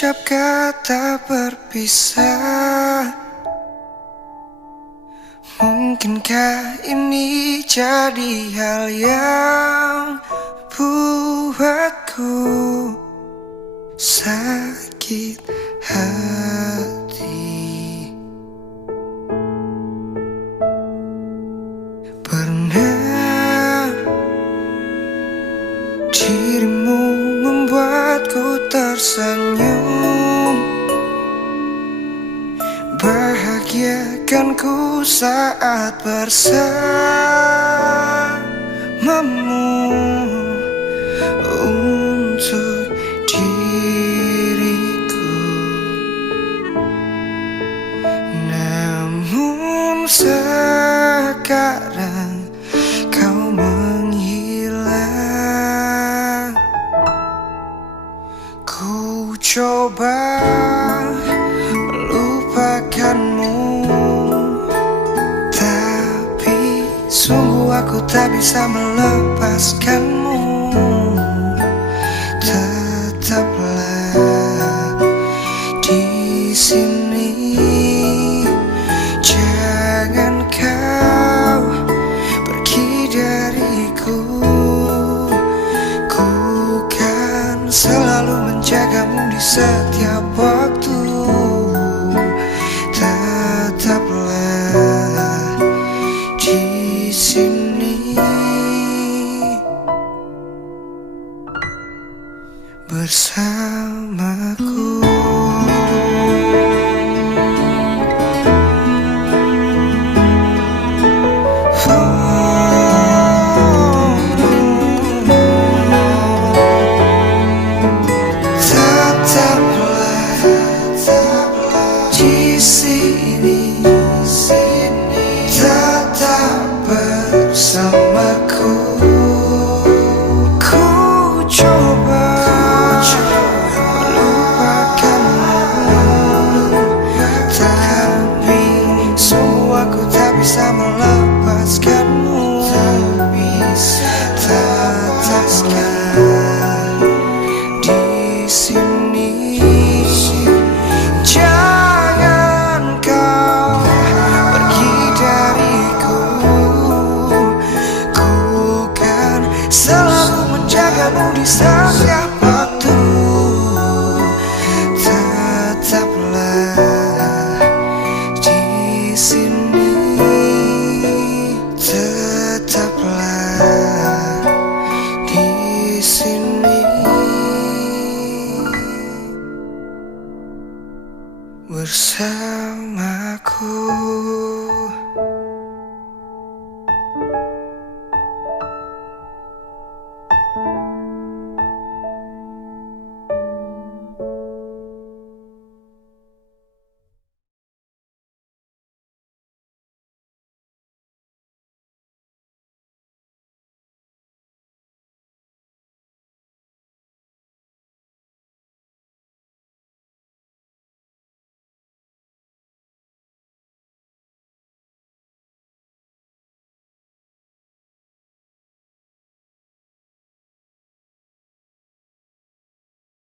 ucap kata berpisah. Mungkinkah ini jadi hal yang buatku sakit hati? Pernah dirimu membuatku tersenyum, bahagiakanku saat bersamamu. Untuk diriku, namun sekarang kau menghilang. Ku coba melupakanmu, tapi sungguh aku tak bisa melepaskanmu. Tetaplah di sini, jangan kau pergi dariku. Ku kan selalu menjagamu di setiap waktu. Tetaplah di sini bersamaku. Tetaplah di sini, tetap bersamaku. Ku coba melupakanmu, tapi sungguh aku tak bisa melepaskanmu. Tetaplah di sini, jangan kau pergi dariku. Ku kan selalu menjagamu di setiap waktu. Tetaplah di sini, tetaplah di sini bersamaku.